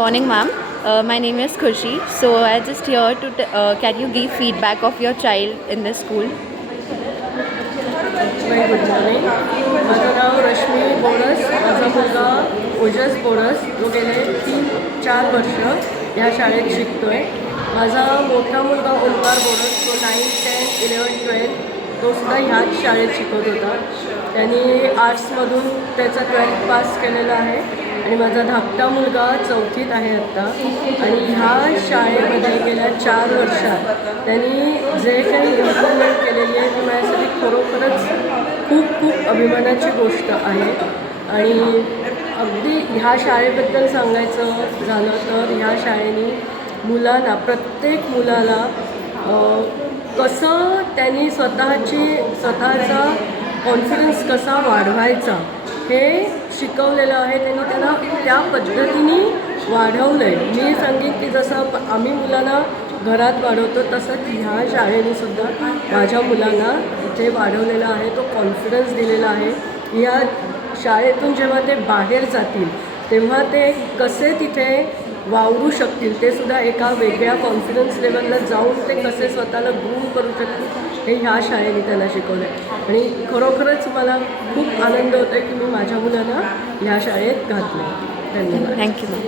morning, ma'am. My name is Khushi. So I just here to can you give feedback of your child in the school? Very good morning. माझं नाव Rashmi borers. माझा मुलगा ओजस borers. तो गेले 3-4 वर्ष ह्या शाळेत शिकतो आहे. माझा मोठा मुलगा ओंकार बोरस, तो 9, 10, 11, 12 तो सुद्धा ह्याच शाळेत शिकत होता. त्यांनी आर्ट्समधून त्याचा 12th पास केलेला आहे आणि माझा धाकटा मुलगा 4थीत आहे आत्ता. आणि ह्या शाळेमध्ये गेल्या 4 वर्षात त्यांनी जे काही इम्प्रूव्हमेंट केलेली आहे ती माझ्यासाठी खरोखरच खूप खूप अभिमानाची गोष्ट आहे. आणि अगदी ह्या शाळेबद्दल सांगायचं झालं तर ह्या शाळेने मुलांना, प्रत्येक मुलाला कसं त्यांनी स्वतःचा कॉन्फिडन्स कसा वाढवायचा हे शिकवलेलं आहे. त्यांनी त्यांना त्या पद्धतीने वाढवलं आहे. मी सांगेन की जसं आम्ही मुलांना घरात वाढवतो तसंच ह्या शाळेने सुद्धा माझ्या मुलांना इथे वाढवलेला आहे. तो कॉन्फिडन्स दिलेला आहे. ह्या शाळेतून जेव्हा ते बाहेर जातील तेव्हा ते कसे तिथे वावरू शकतील, ते सुद्धा एका वेगळ्या कॉन्फिडन्स लेवलला जाऊन ते कसे स्वतःला ग्रूम करू शकतील हे ह्या शाळेने त्यांना शिकवलं आहे. आणि खरोखरच मला खूप आनंद होतो आहे की मी माझ्या मुलांना ह्या शाळेत घातलं. धन्यवाद. Thank you, ma'am.